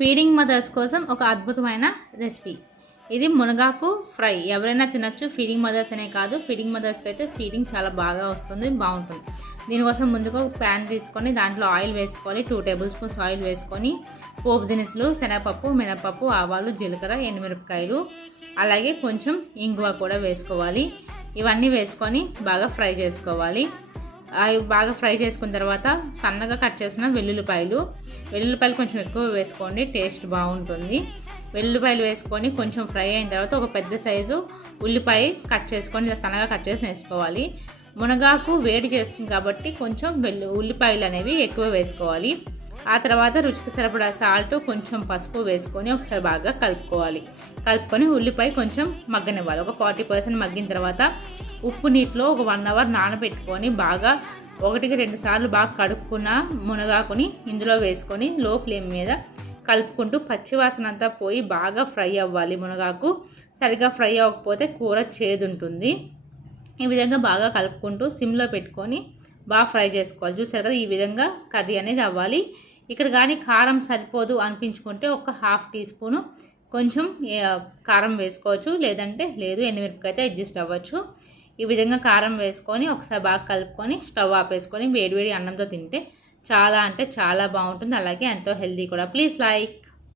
Feeding mothers కోసం ఒక అద్భుతమైన రెసిపీ. ఇది మునగాకు ఫ్రై. ఎవరైనా తినచ్చు, ఫీడింగ్ మదర్స్ అనే కాదు, ఫీడింగ్ మదర్స్కి అయితే ఫీడింగ్ చాలా బాగా వస్తుంది, బాగుంటుంది. దీనికోసం ముందుగా ఒక ప్యాన్ తీసుకొని దాంట్లో ఆయిల్ వేసుకోవాలి. 2 టేబుల్ స్పూన్స్ ఆయిల్ వేసుకొని పోపు దినుసులు, శనగపప్పు, మినపప్పు, ఆవాలు, జీలకర్ర, ఎండుమిరపకాయలు, అలాగే కొంచెం ఇంగువ కూడా వేసుకోవాలి. ఇవన్నీ వేసుకొని బాగా ఫ్రై చేసుకోవాలి. అవి బాగా ఫ్రై చేసుకున్న తర్వాత సన్నగా కట్ చేసిన వెల్లుల్లిపాయలు కొంచెం ఎక్కువ వేసుకోండి, టేస్ట్ బాగుంటుంది. వెల్లుల్లిపాయలు వేసుకొని కొంచెం ఫ్రై అయిన తర్వాత ఒక పెద్ద సైజు ఉల్లిపాయ కట్ చేసుకొని ఇలా సన్నగా కట్ చేసి వేసుకోవాలి. మునగాకు వేడి చేస్తుంది కాబట్టి కొంచెం ఉల్లిపాయలు అనేవి ఎక్కువ వేసుకోవాలి. ఆ తర్వాత రుచికి సరిపడా సాల్ట్, కొంచెం పసుపు వేసుకొని ఒకసారి బాగా కలుపుకొని ఉల్లిపాయ కొంచెం మగ్గనివ్వాలి. ఒక 40% మగ్గిన తర్వాత ఉప్పు నీటిలో ఒక 1 అవర్ నానబెట్టుకొని బాగా 1-2 సార్లు బాగా కడుక్కున్న మునగాకుని ఇందులో వేసుకొని లో ఫ్లేమ్ మీద కలుపుకుంటూ పచ్చివాసన అంతా పోయి బాగా ఫ్రై అవ్వాలి. మునగాకు సరిగా ఫ్రై అవ్వకపోతే కూర చేదుంటుంది. ఈ విధంగా బాగా కలుపుకుంటూ సిమ్లో పెట్టుకొని బాగా ఫ్రై చేసుకోవాలి. చూసారు కదా, ఈ విధంగా కర్రీ అనేది అవ్వాలి. ఇక్కడ కానీ కారం సరిపోదు అనిపించుకుంటే ఒక 1/2 టీ స్పూను కొంచెం కారం వేసుకోవచ్చు, లేదంటే లేదు, ఎండుమిరపకాయ అయితే అడ్జస్ట్ అవ్వచ్చు. ఈ విధంగా కారం వేసుకొని ఒకసారి బాగా కలుపుకొని స్టవ్ ఆపేసుకొని వేడివేడి అన్నంతో తింటే చాలా అంటే చాలా బాగుంటుంది. అలాగే ఎంతో హెల్తీ కూడా. Please like.